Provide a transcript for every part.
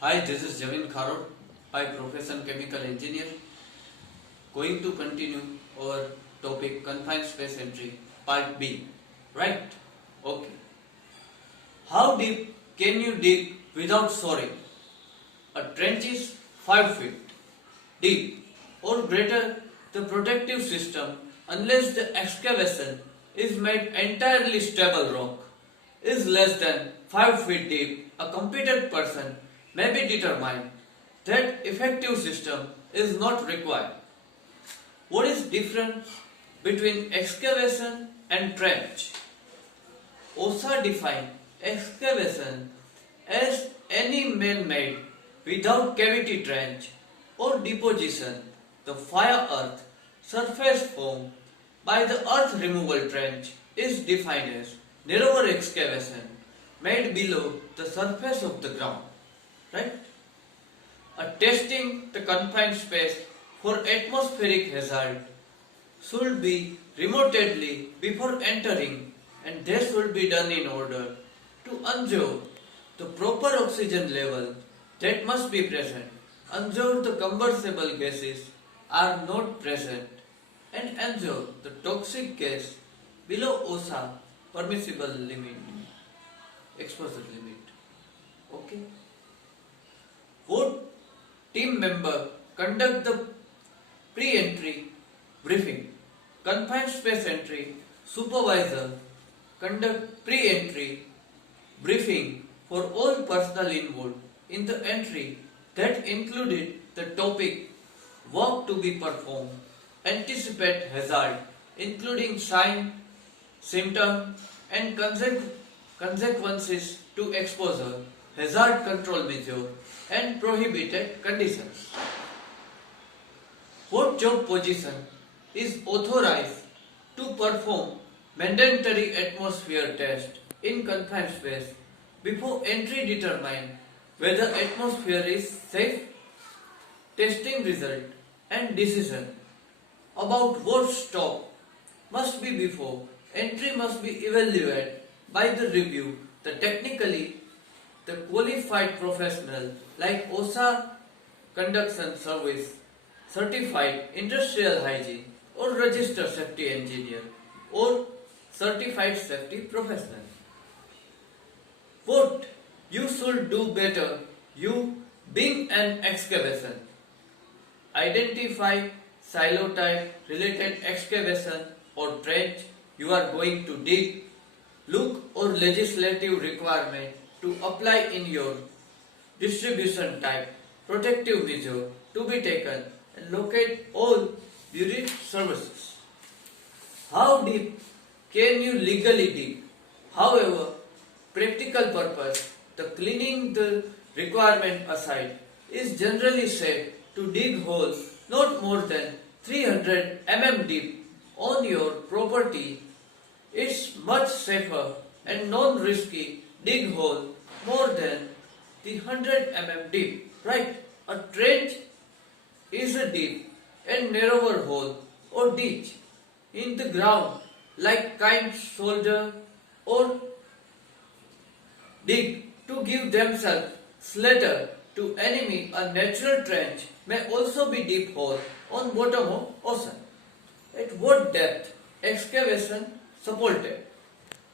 Hi, this is Javin Kharod, by profession chemical engineer. Going to continue our topic confined space entry, part B. Right? Okay. How deep can you dig without soaring? A trench is 5 feet deep or greater. The protective system, unless the excavation is made entirely stable rock, is less than 5 feet deep. A competent person may be determined that effective system is not required. What is difference between excavation and trench? OSHA defines excavation as any man-made without cavity trench or deposition the fire earth surface formed by the earth removal trench is defined as narrower excavation made below the surface of the ground. Right? Testing the confined space for atmospheric hazard should be remotely before entering, and this should be done in order to ensure the proper oxygen level that must be present, ensure the combustible gases are not present, and ensure the toxic gas below OSHA permissible limit, exposure limit. Okay. Would team member conduct the pre-entry briefing? Confined space entry supervisor conduct pre-entry briefing for all personnel involved in the entry that included the topic, work to be performed, anticipate hazard including sign, symptom and consequences to exposure, hazard control measure and prohibited conditions. What job position is authorized to perform mandatory atmosphere test in confined space before entry? Determine whether atmosphere is safe, testing result and decision about what stop must be before entry must be evaluated by the review the technically the qualified professional like OSHA conduction service, certified industrial hygiene or registered safety engineer or certified safety professional. What you should do better, you being an excavation. Identify silo type related excavation or trench you are going to dig. Look or legislative requirement to apply in your distribution type, protective measure to be taken and locate all buried services. How deep can you legally dig? However, practical purpose, the cleaning the requirement aside, is generally said to dig holes not more than 300 mm deep on your property. It's much safer and non-risky dig hole more than the 100 mm deep. Right? A trench is a deep and narrower hole or ditch in the ground like kind soldier or dig to give themselves shelter to enemy. A natural trench may also be deep hole on bottom of ocean. At what depth excavation supported?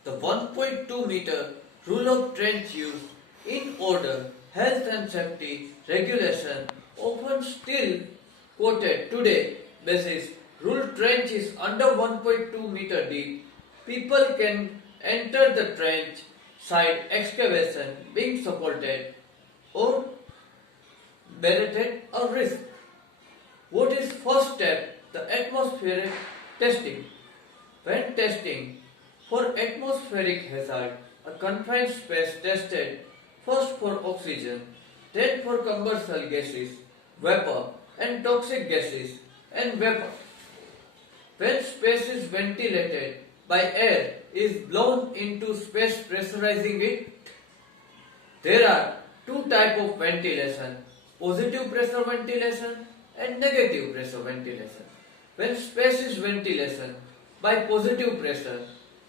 The 1.2 meter rule of trench used in order health and safety regulation often still quoted today basis rule trench is under 1.2 meter deep. People can enter the trench side excavation being supported or barricaded or risk. What is first step? The atmospheric testing. When testing for atmospheric hazard, a confined space tested first for oxygen, then for combustible gases, vapor and toxic gases and vapor. When space is ventilated by air is blown into space pressurizing it. There are two types of ventilation, positive pressure ventilation and negative pressure ventilation. When space is ventilation by positive pressure,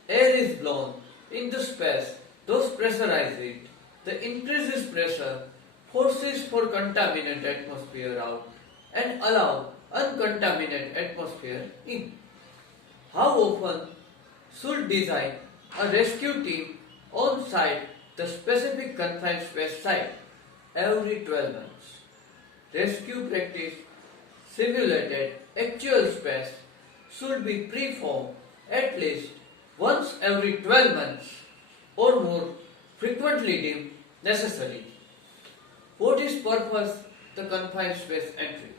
air is blown into space, thus pressurize it. The increased pressure forces for contaminated atmosphere out and allow uncontaminated atmosphere in. How often should design a rescue team on site the specific confined space site? Every 12 months. Rescue practice simulated actual space should be preformed at least once every 12 months or more, frequently deemed necessary. What is purpose the confined space entry?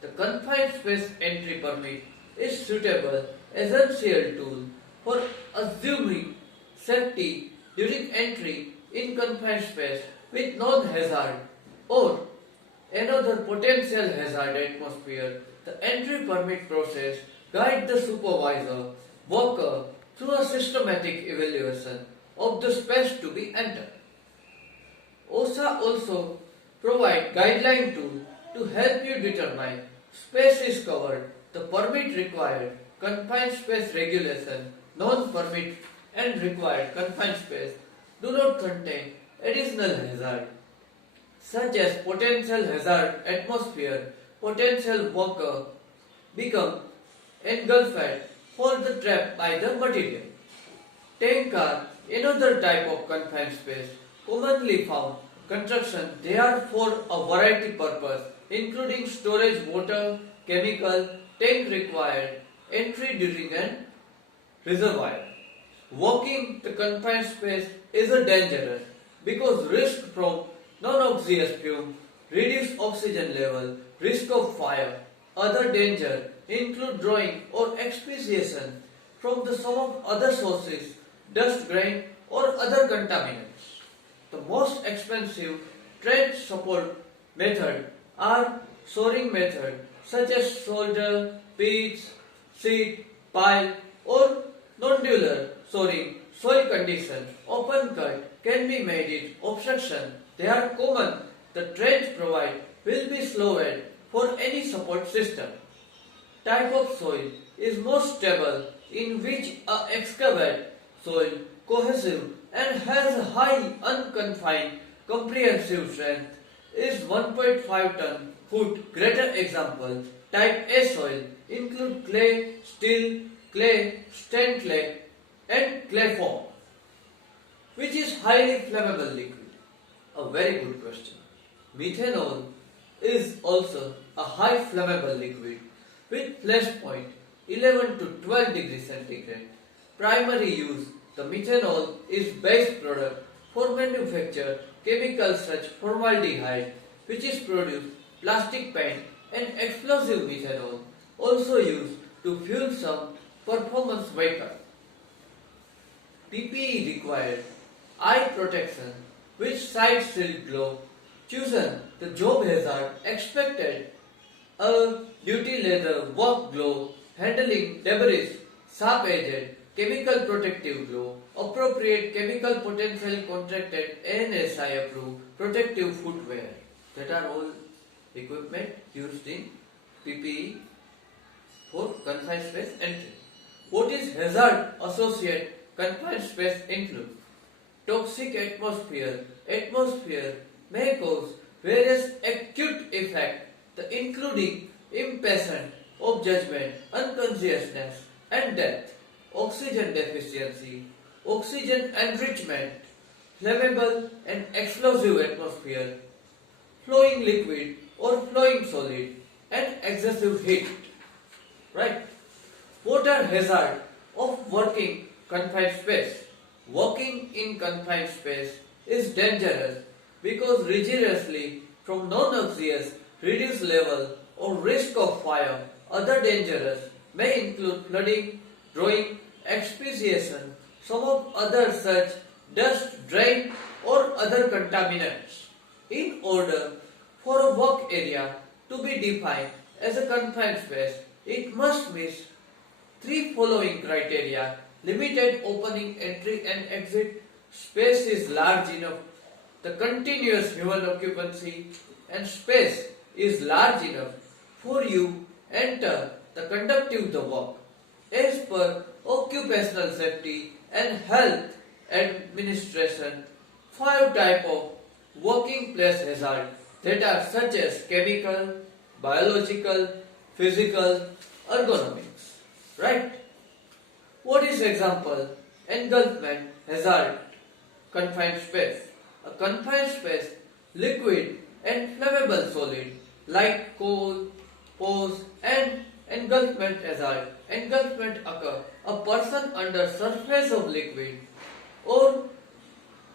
The confined space entry permit is suitable essential tool for assuming safety during entry in confined space with non-hazard or another potential hazard atmosphere. The entry permit process guides the supervisor worker through a systematic evaluation of the space to be entered. OSHA also provide guideline tool to help you determine space is covered, the permit required, confined space regulation, non-permit and required confined space do not contain additional hazard such as potential hazard atmosphere, potential worker become engulfed for the trap by the material. Tank are another type of confined space commonly found construction. They are for a variety purpose including storage water, chemical, tank required, entry during an reservoir. Walking the confined space is a dangerous because risk from non-noxious fume, reduced oxygen level, risk of fire. Other danger include drawing or asphyxiation from the some of other sources, dust grain or other contaminants. The most expensive trench support method are shoring method such as shoulder, pitch, seat, pile or nodular shoring. Soil condition, open cut can be made in obstruction. They are common. The trench provide will be slowed for any support system. Type of soil is most stable in which a excavate soil cohesive and has high unconfined comprehensive strength is 1.5 ton foot. Greater example type A soil include clay, steel, clay, sand clay and clay form, which is highly flammable liquid. A very good question. Methanol is also a high flammable liquid with flash point 11 to 12 degrees centigrade. Primary use: the methanol is base product for manufacture chemicals such formaldehyde, which is produced plastic paint, and explosive methanol also used to fuel some performance vehicle. PPE required: eye protection with side shield glove, chosen the job hazard expected, a duty leather work glove handling debris, sharp edged chemical protective glove, appropriate chemical potential contracted NSI approved protective footwear. That are all equipment used in PPE for confined space entry. What is hazard associated confined space include? Toxic atmosphere. Atmosphere may cause various acute effects, including impatience of judgment, unconsciousness, and death. Oxygen deficiency, oxygen enrichment, flammable and explosive atmosphere, flowing liquid or flowing solid, and excessive heat. Right? Water hazard of working confined space. Working in confined space is dangerous because rigorously from non-noxious reduced level or risk of fire. Other dangers may include flooding, drawing, asphyxiation, some of other such dust, drain or other contaminants. In order for a work area to be defined as a confined space, it must meet three following criteria: limited opening, entry and exit, space is large enough, the continuous human occupancy, and space is large enough for you enter the conductive the work. As per Occupational Safety and Health Administration, 5 type of working place hazard that are such as chemical, biological, physical, ergonomics. Right? What is example? Engulfment hazard, confined space. A confined space, liquid and flammable solid like coal, pose and engulfment hazard. Engulfment occur a person under surface of liquid or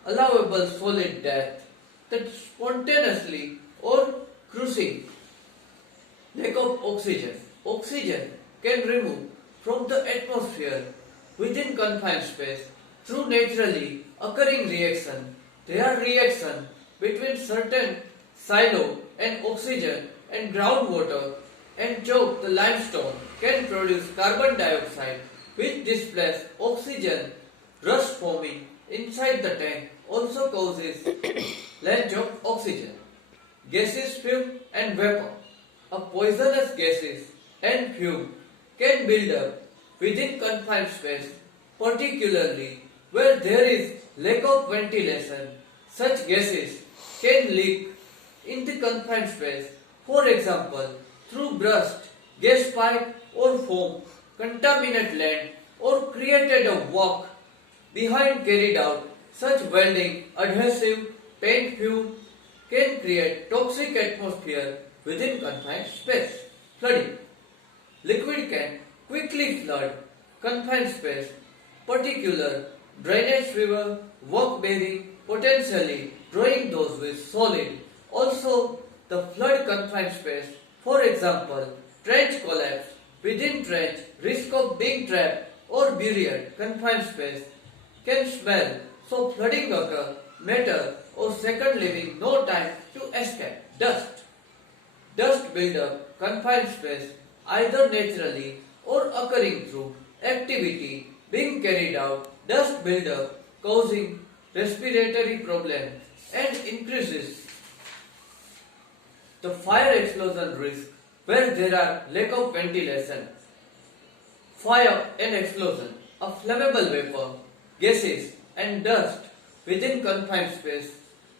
allowable solid death that spontaneously or cruising. Lack of oxygen. Oxygen can remove from the atmosphere within confined space through naturally occurring reaction. There are reaction between certain silo and oxygen and groundwater and choke the limestone can produce carbon dioxide which displaces oxygen. Rust forming inside the tank also causes lack of oxygen. Gases, fume and vapor. A poisonous gases and fume can build up within confined space, particularly where there is lack of ventilation. Such gases can leak in the confined space, for example, through burst, gas pipe or foam, contaminate land or created a walk behind carried out. Such welding, adhesive, paint fume can create toxic atmosphere within confined space. Flooding. Liquid can quickly flood confined space, particular drainage river, walk bearing, potentially drawing those with solid. Also, the flood confined space, for example, trench collapse, within trench, risk of being trapped or buried, confined space, can smell, so flooding occur, matter or second leaving no time to escape. Dust. Dust buildup, confined space, either naturally or occurring through activity being carried out. Dust buildup causing respiratory problems and increases the fire explosion risk where there are lack of ventilation. Fire and explosion, a flammable vapor, gases and dust within confined space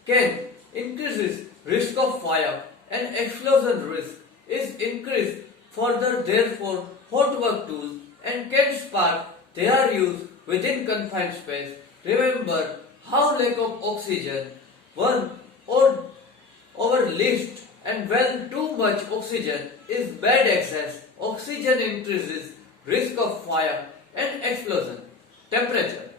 can increase risk of fire and explosion risk is increased further. Therefore, hot work tools and can spark their use within confined space. Remember how lack of oxygen, one or overlist and when too much oxygen is bad excess. Oxygen increases risk of fire and explosion. Temperature.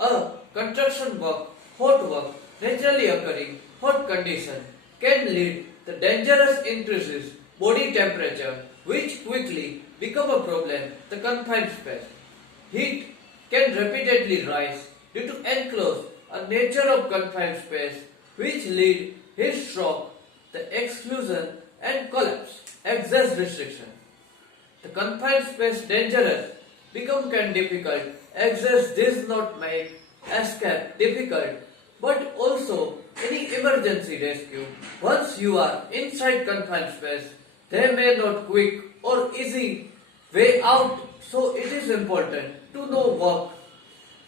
A construction work, hot work, naturally occurring hot condition can lead the dangerous increases body temperature which quickly become a problem. The confined space. Heat can repeatedly rise due to enclosed a nature of confined space which lead heat stroke, the exclusion and collapse. Access restriction. The confined space dangerous become can difficult. Access does not make escape difficult but also any emergency rescue. Once you are inside confined space, there may not quick or easy way out, so it is important to know work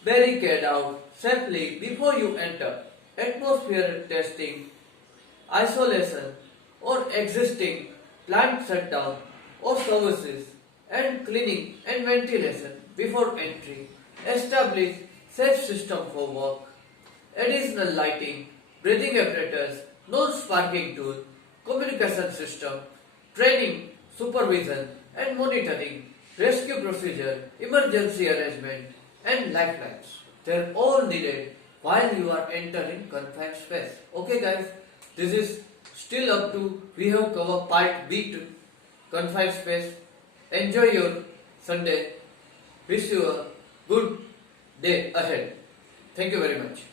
barricade out safely before you enter. Atmospheric testing, isolation or existing plant shutdown or services and cleaning and ventilation before entry. Establish safe system for work. Additional lighting, breathing apparatus, non-sparking tool, communication system, training, supervision and monitoring, rescue procedure, emergency arrangement and lifelines. They are all needed while you are entering confined space. Okay guys, this is still up to, we have covered part B to confined space. Enjoy your Sunday. Wish you a good day ahead. Thank you very much.